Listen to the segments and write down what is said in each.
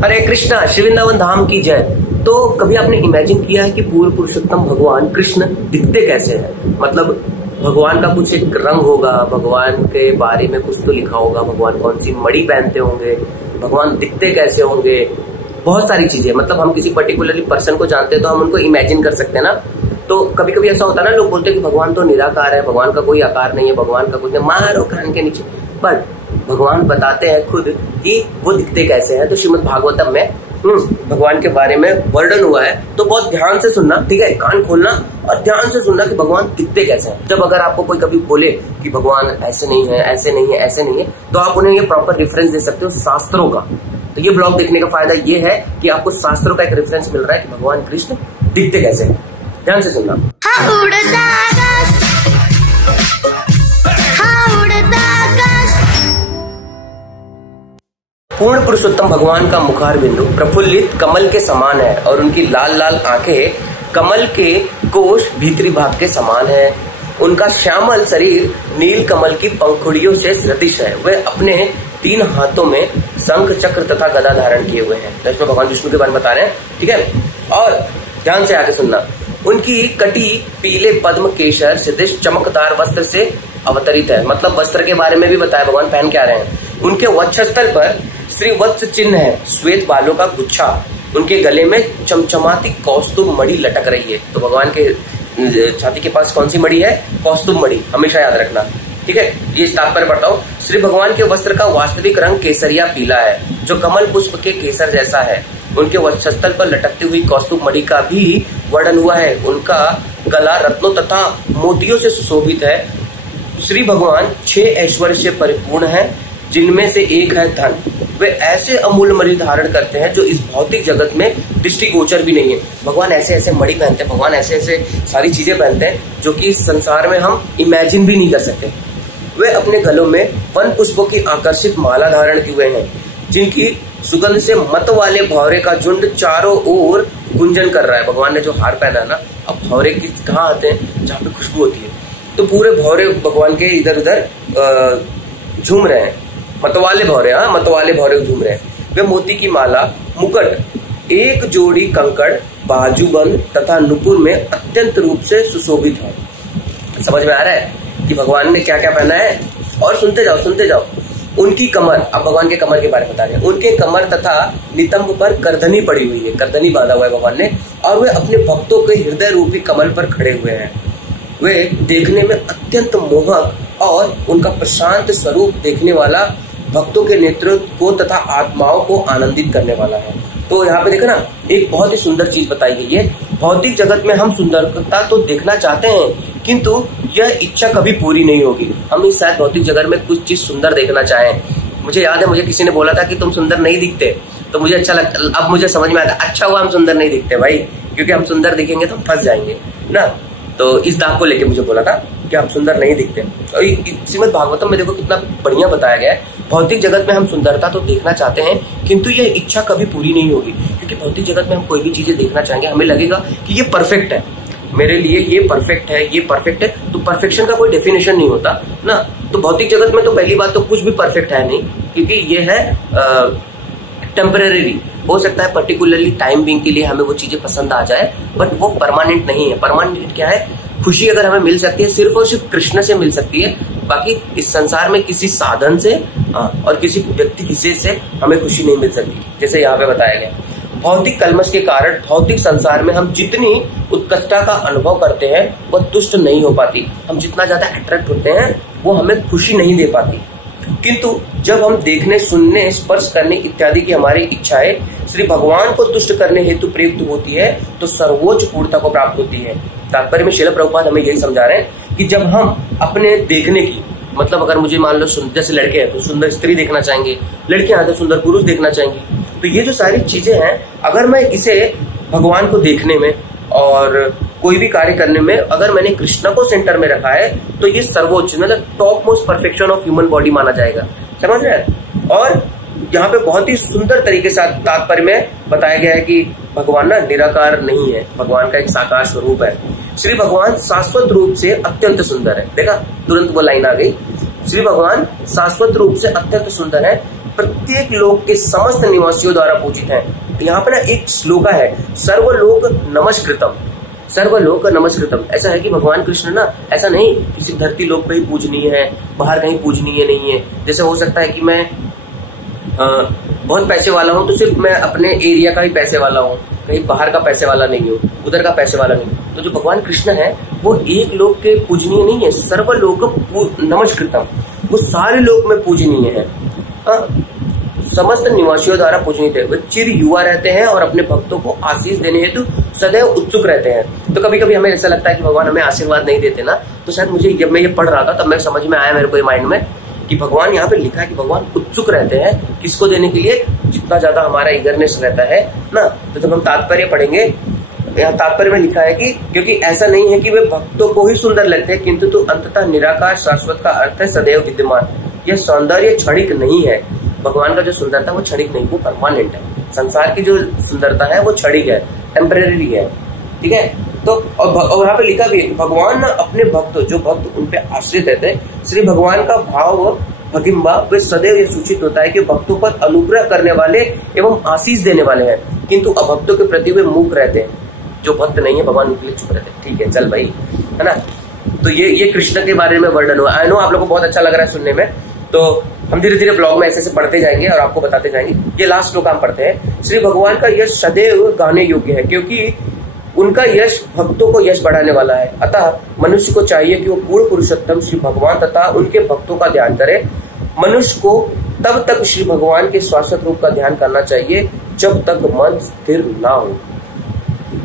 हरे कृष्णा, श्री वृंदावन धाम की जय। तो कभी आपने इमेजिन किया है कि पूर्ण पुरुषोत्तम भगवान कृष्ण दिखते कैसे हैं? मतलब भगवान का कुछ एक रंग होगा, भगवान के बारे में कुछ तो लिखा होगा, भगवान कौन सी मणि पहनते होंगे, भगवान दिखते कैसे होंगे, बहुत सारी चीजें। मतलब हम किसी पर्टिकुलरली पर्सन को जानते हैं तो हम उनको इमेजिन कर सकते हैं ना। तो कभी कभी ऐसा होता है ना, लोग बोलते हैं कि भगवान तो निराकार है, भगवान का कोई आकार नहीं है, भगवान का कुछ नहीं, मारो कान के नीचे। बट भगवान बताते हैं खुद कि वो दिखते कैसे हैं। तो श्रीमद् भागवतम में भगवान के बारे में वर्णन हुआ है, तो बहुत ध्यान से सुनना, ठीक है, कान खोलना और ध्यान से सुनना कि भगवान दिखते कैसे हैं। जब अगर आपको कोई कभी बोले कि भगवान ऐसे नहीं है, ऐसे नहीं है, ऐसे नहीं है, तो आप उन्हें ये प्रॉपर रेफरेंस दे सकते हो शास्त्रों का। तो ये ब्लॉग देखने का फायदा ये है कि आपको शास्त्रों का एक रेफरेंस मिल रहा है कि भगवान कृष्ण दिखते कैसे हैं। ध्यान से सुनना। पूर्ण पुरुषोत्तम भगवान का मुखार बिंदु प्रफुल्लित कमल के समान है और उनकी लाल लाल आंखें कमल के कोश भीतरी भाग के समान है। उनका श्यामल शरीर नील कमल की पंखुड़ियों से सदृश है। वे अपने 3 हाथों में शंख चक्र तथा गदा धारण किए हुए हैं। तो इसमें भगवान विष्णु के बारे में बता रहे हैं, ठीक है। और ध्यान से आगे सुनना। उनकी कटी पीले पद्म केशर सदृश चमकदार वस्त्र से अवतरित है। मतलब वस्त्र के बारे में भी बताया भगवान पहन के आ रहे हैं। उनके वक्षस्थल पर श्रीवत्स चिन्ह है, श्वेत बालों का गुच्छा। उनके गले में चमचमाती कौस्तुभ मणि लटक रही है। तो भगवान के छाती के पास कौन सी मणि है? कौस्तुभ मणि, हमेशा याद रखना, ठीक है। ये तात्पर्य पढ़ता हूँ। श्री भगवान के वस्त्र का वास्तविक रंग केसरिया पीला है, जो कमल पुष्प के केसर जैसा है। उनके वक्षस्थल पर लटकती हुई कौस्तुभ मणि का भी वर्णन हुआ है। उनका गला रत्नों तथा मोतियों से सुशोभित है। श्री भगवान 6 ऐश्वर्य से परिपूर्ण है, जिनमें से एक है धन। वे ऐसे अमूल्य मणि धारण करते हैं जो इस भौतिक जगत में दृष्टिगोचर भी नहीं है। भगवान ऐसे ऐसे मणि पहनते हैं, भगवान ऐसे ऐसे सारी चीजें पहनते हैं जो कि इस संसार में हम इमेजिन भी नहीं कर सकते। वे अपने गलों में वन पुष्पों की आकर्षित माला धारण किए हुए हैं, जिनकी सुगंध से मत वाले भौरे का झुंड चारों ओर गुंजन कर रहा है। भगवान ने जो हार पहना है ना, अब भौरे की कहाँ आते हैं? जहाँ पे खुशबू होती है। तो पूरे भौरे भगवान के इधर उधर झूम रहे हैं, मतवाले भौरे, मतवाले भौरे झूम रहे हैं। वे मोती की माला, मुकुट, एक जोड़ी कंकड़, बाजूबंद तथा नुपुर में अत्यंत रूप से सुशोभित है। समझ में आ रहा है कि भगवान ने क्या क्या पहना है? और सुनते जाओ, सुनते जाओ। उनकी कमर, अब भगवान के कमर के बारे में बता रहे हैं। उनके कमर तथा नितंब पर करधनी पड़ी हुई है, करधनी बांधा हुआ है भगवान ने, और वे अपने भक्तों के हृदय रूपी कमल पर खड़े हुए हैं। वे देखने में अत्यंत मोहक और उनका प्रशांत स्वरूप देखने वाला भक्तों के नेतृत्व को तथा आत्माओं को आनंदित करने वाला है। तो यहाँ पे देखो ना, एक बहुत ही सुंदर चीज बताई गई है। भौतिक जगत में हम सुंदरता तो देखना चाहते हैं, किंतु यह इच्छा कभी पूरी नहीं होगी। हम इस शायद भौतिक जगत में कुछ चीज सुंदर देखना चाहें। मुझे याद है, मुझे किसी ने बोला था कि तुम सुंदर नहीं दिखते, तो मुझे अच्छा लगता। अब मुझे समझ में आता, अच्छा हुआ हम सुंदर नहीं दिखते भाई, क्योंकि हम सुंदर दिखेंगे तो हम फंस जाएंगे ना। तो इस दाग को लेके मुझे बोला था कि आप सुंदर नहीं दिखते। और श्रीमद् भागवतम में देखो कितना बढ़िया बताया गया है। भौतिक जगत में हम सुंदरता तो देखना चाहते हैं, किंतु यह इच्छा कभी पूरी नहीं होगी, क्योंकि भौतिक जगत में हम कोई भी चीजें देखना चाहेंगे, हमें लगेगा कि ये परफेक्ट है, मेरे लिए ये परफेक्ट है, ये परफेक्ट है। तो परफेक्शन का कोई डेफिनेशन नहीं होता ना। तो भौतिक जगत में तो पहली बात तो कुछ भी परफेक्ट है नहीं, क्योंकि ये है टेम्परेरी। हो सकता है पर्टिकुलरली टाइम बीइंग के लिए हमें वो चीजें पसंद आ जाए, बट वो परमानेंट नहीं है। परमानेंट क्या है? खुशी अगर हमें मिल सकती है सिर्फ और सिर्फ कृष्ण से मिल सकती है। बाकी इस संसार में किसी साधन से और किसी व्यक्ति विशेष से हमें खुशी नहीं मिल सकती, जैसे यहाँ पे बताया गया। भौतिक कलमश के कारण भौतिक संसार में हम जितनी उत्कृष्टता का अनुभव करते हैं वह तुष्ट नहीं हो पाती। हम जितना ज्यादा अट्रैक्ट होते हैं वो हमें खुशी नहीं दे पाती। किंतु जब हम देखने, सुनने, स्पर्श करने इत्यादि की हमारी इच्छाएं श्री भगवान को तुष्ट करने हेतु प्रयुक्त होती है, तो सर्वोच्च पूर्णता को प्राप्त होती है। तात्पर्य में श्रील प्रभुपाद हमें यही समझा रहे हैं कि जब हम अपने देखने की, मतलब अगर मुझे मान लो जैसे लड़के हैं तो सुंदर स्त्री देखना चाहेंगे, लड़कियां हैं तो सुंदर पुरुष देखना चाहेंगे। तो ये जो सारी चीजें हैं, अगर मैं इसे भगवान को देखने में और कोई भी कार्य करने में अगर मैंने कृष्णा को सेंटर में रखा है, तो ये सर्वोच्च मतलब top most perfection of human body माना जाएगा। समझ रहे हैं? और यहाँ पे बहुत ही सुंदर तरीके से तात्पर्य में बताया गया है कि भगवान ना निराकार नहीं है, भगवान का एक साकार स्वरूप है। श्री भगवान शाश्वत रूप से अत्यंत सुंदर है। देखा, तुरंत वो लाइन आ गई। श्री भगवान शाश्वत रूप से अत्यंत सुंदर है। प्रत्येक लोक के समस्त निवासियों द्वारा पूजित है। यहाँ पे ना एक श्लोका है, सर्वलोक नमस्कृतम, सर्वलोक नमस्कृतम। ऐसा है कि भगवान कृष्ण ना, ऐसा नहीं किसी धरती लोक पे ही पूजनीय है, बाहर कहीं पूजनीय नहीं है। जैसे हो सकता है कि मैं बहुत पैसे वाला हूँ तो सिर्फ मैं अपने एरिया का ही पैसे वाला हूँ, कहीं बाहर का पैसे वाला नहीं हूँ, उधर का पैसे वाला नहीं। तो जो भगवान कृष्ण है वो एक लोक के पूजनीय नहीं है, सर्वलोक नमस्कृतम, वो सारे लोक में पूजनीय है, समस्त निवासियों द्वारा पूजनीय थे। वे चिर युवा रहते हैं और अपने भक्तों को आशीष देने हेतु सदैव उत्सुक रहते हैं। तो कभी कभी हमें ऐसा लगता है कि भगवान हमें आशीर्वाद नहीं देते ना, तो शायद मुझे जब मैं ये पढ़ रहा था तब मैं समझ में आया मेरे को माइंड में कि भगवान यहाँ पे लिखा है कि भगवान उत्सुक रहते हैं किसको देने के लिए, जितना ज्यादा हमारा ईगरनेस रहता है ना। तो जब हम तात्पर्य पढ़ेंगे, यहाँ तात्पर्य में लिखा है कि क्योंकि ऐसा नहीं है कि वे भक्तों को ही सुंदर लगते हैं, किंतु तो अंततः निराकार शाश्वत का अर्थ है सदैव विद्यमान। यह सौंदर्य क्षणिक नहीं है, भगवान का जो सुंदरता वो क्षणिक नहीं, वो परमानेंट है। संसार की जो सुंदरता है वो क्षणिक है, टेम्परेरी है, ठीक है। तो और यहाँ पे लिखा भी है भगवान अपने भक्त, जो भक्त उन पे आश्रित रहते हैं, श्री भगवान का भाव भगिम्बा वे सदैव यह सूचित होता है कि भक्तों पर अनुग्रह करने वाले एवं आशीष देने वाले हैं, किंतु अभक्तों के प्रति वे मूक रहते हैं। जो भक्त नहीं है भगवान उनके लिए चुप रहते हैं। ठीक है, चल भाई, है ना। तो ये कृष्ण के बारे में वर्णन हुआ। आई नो आप लोगों को बहुत अच्छा लग रहा है सुनने में, तो हम धीरे धीरे ब्लॉग में ऐसे ऐसे पढ़ते जाएंगे और आपको बताते जाएंगे। ये लास्ट श्लोक हम पढ़ते हैं। श्री भगवान का यश सदैव गाने योग्य है, क्योंकि उनका यश भक्तों को यश बढ़ाने वाला है। अतः मनुष्य को चाहिए कि वो पूर्ण पुरुषोत्तम श्री भगवान तथा उनके भक्तों का ध्यान करे। मनुष्य को तब तक श्री भगवान के शाश्वत रूप का ध्यान करना चाहिए जब तक मन स्थिर ना हो।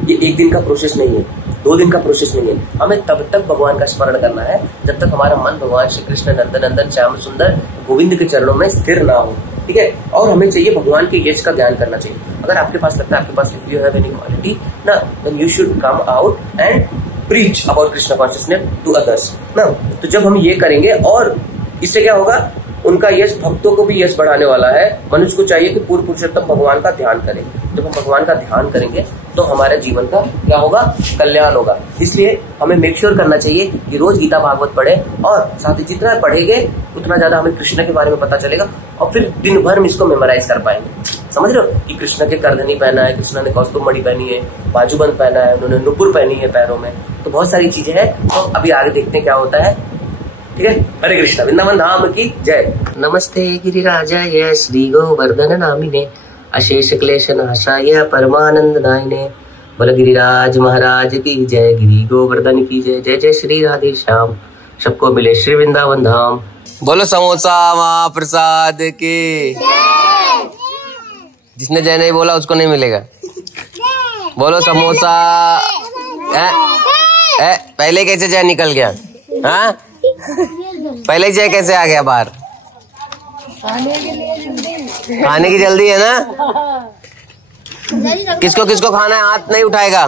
ये एक दिन का प्रोसेस नहीं है, 2 दिन का प्रोसेस नहीं है, हमें तब तक भगवान का स्मरण करना है जब तक हमारा मन भगवान श्री कृष्ण नंदन नंदन श्याम सुंदर गोविंद के चरणों में स्थिर ना हो। ठीक है, और हमें चाहिए भगवान के यश का ध्यान करना चाहिए। अगर आपके पास लगता है आपके पास if you have any quality ना, then you should come out and preach about Krishna consciousness to others ना। तो जब हम ये करेंगे, और इससे क्या होगा, उनका यश भक्तों को भी यश बढ़ाने वाला है। मनुष्य को चाहिए कि पूर्ण पुरुषोत्तम भगवान का ध्यान करें। जब हम भगवान का ध्यान करेंगे तो हमारे जीवन का क्या होगा, कल्याण होगा। इसलिए हमें मेक श्योर करना चाहिए कि रोज गीता भागवत पढ़े, और साथ ही जितना पढ़ेंगे उतना ज्यादा हमें कृष्ण के बारे में पता चलेगा, और फिर दिन भर में इसको मेमोराइज कर पाएंगे। समझ रहे हो कि कृष्ण के करधनी पहना है, कृष्ण ने कौस्तुभ मणि पहनी है, बाजूबंद पहना है, उन्होंने नुपुर पहनी है पैरों में, तो बहुत सारी चीजें हैं। तो अभी आगे देखते हैं क्या होता है। ठीक है, हरे कृष्णा, वृंदावन धाम की जय। नमस्ते गिरिराजाय श्री गोवर्धन नामिने अशेष क्लेश नाशाय परमानंद दायिने। बोल गिरिराज महाराज की जय, गिरि गोवर्धन की जय। जय जय श्री राधे श्याम, सबको मिले श्री वृंदावन धाम। बोलो समोसा महाप्रसाद की। जिसने जय नहीं बोला उसको नहीं मिलेगा। बोलो समोसा। पहले कैसे जय निकल गया? हाँ, पहले जय कैसे आ गया बाहर? खाने की जल्दी है ना। किसको किसको खाना है, हाथ नहीं उठाएगा।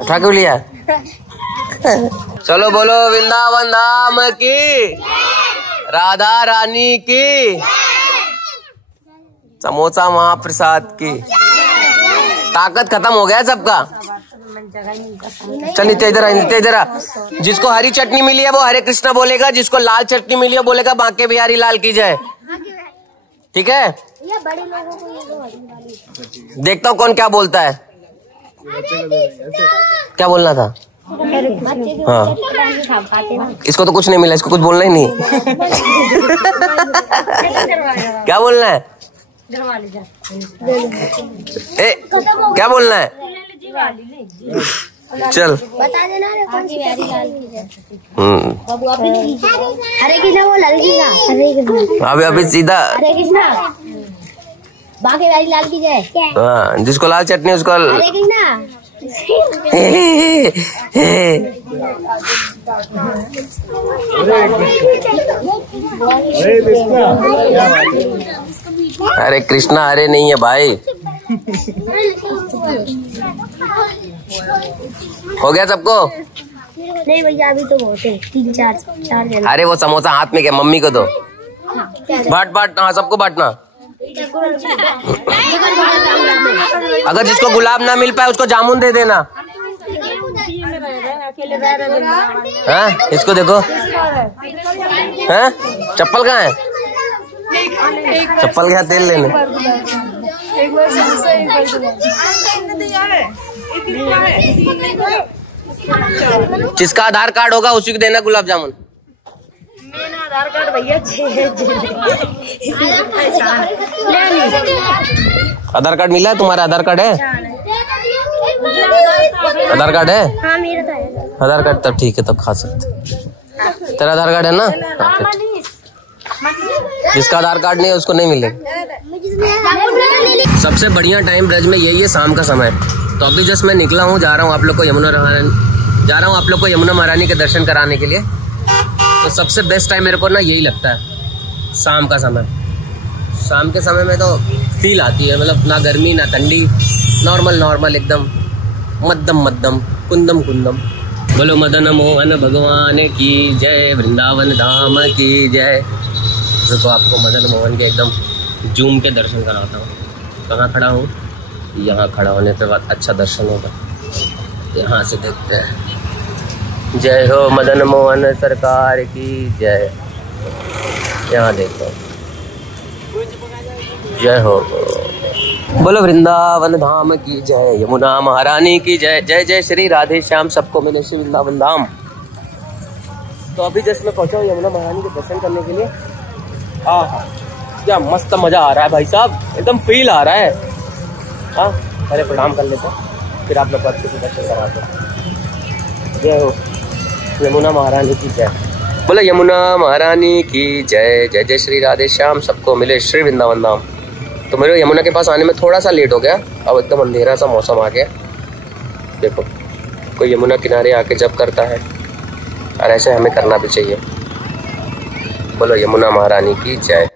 उठा क्यों लिया? चलो बोलो वृंदावन धाम की, राधा रानी की, समोसा महाप्रसाद की। ताकत खत्म हो गया सबका। चल नित्य इधर आ, नित्य इधर आ। जिसको हरी चटनी मिली है वो हरे कृष्णा बोलेगा, जिसको लाल चटनी मिली है बोलेगा बांके बिहारी लाल की जय। ठीक है, देखता हूँ कौन क्या बोलता है। क्या बोलना था? हाँ, इसको तो कुछ नहीं मिला, इसको कुछ बोलना ही नहीं। क्या बोलना है? क्या बोलना है? चल बता देना कौन सी प्यारी लाल की है। हरे कृष्णा वो लाल की का। अभी सीधा हरे कृष्णा बाकी प्यारी लाल की जय। हाँ, जिसको लाल चटनी उसको हरे कृष्णा। अरे कृष्णा हरे नहीं है भाई। हो गया सबको? नहीं भैया अभी तो बहुत है, 3-4 जन। अरे वो समोसा हाथ में क्या, मम्मी को दो। बांट, हाँ सबको बांटना। अगर जिसको गुलाब ना मिल पाए उसको जामुन दे देना। हाँ, इसको देखो। हाँ, चप्पल कहाँ है? चप्पल क्या तेल लेने? एक बार जिसका आधार कार्ड होगा उसी को देना गुलाब जामुन। मेरा आधार कार्ड भैया आधार कार्ड मिला है? तुम्हारा आधार कार्ड है? आधार कार्ड है? हाँ मेरा तो है। आधार कार्ड तब ठीक है, तब खा सकते। तेरा आधार कार्ड है ना? जिसका आधार कार्ड नहीं है उसको नहीं मिलेगा। सबसे बढ़िया टाइम ब्रज में यही है, शाम का समय। तो अभी जस्ट मैं निकला हूँ, जा रहा हूँ आप लोग को यमुना महारानी के दर्शन कराने के लिए। तो सबसे बेस्ट टाइम मेरे को ना यही लगता है, शाम का समय। शाम के समय में तो फील आती है, मतलब ना गर्मी ना ठंडी, नॉर्मल एकदम मध्यम कुंदम। बोलो मदन मोहन भगवान की जय, वृंदावन धाम की जय। देखो आपको मदन मोहन के एकदम जूम के दर्शन कराता हूँ। कहाँ खड़ा हूँ? यहाँ खड़ा होने के बाद अच्छा दर्शन होगा। यहाँ से देखते हैं। जय हो मदन मोहन सरकार की जय। यहाँ देखो, जय हो। बोलो वृंदावन धाम की जय, यमुना महारानी की जय। जय जय श्री राधे श्याम, सबको मिले श्री वृंदावन धाम। तो अभी जस्ट मैं पहुंचा हूँ यमुना महारानी के दर्शन करने के लिए। क्या मस्त मजा आ रहा है भाई साहब, एकदम फील आ रहा है। हाँ, पहले प्रणाम कर लेते हैं, फिर आप लोग को अच्छे से दर्शन कराते हैं। जय हो यमुना महारानी की जय। बोलो यमुना महारानी की जय। जय जय श्री राधे श्याम, सबको मिले श्री वृंदावन धाम। तो मेरे यमुना के पास आने में थोड़ा सा लेट हो गया, अब एकदम अंधेरा सा मौसम आ गया। देखो कोई यमुना किनारे आके जप करता है, और ऐसे हमें करना भी चाहिए। बोलो यमुना महारानी की जय।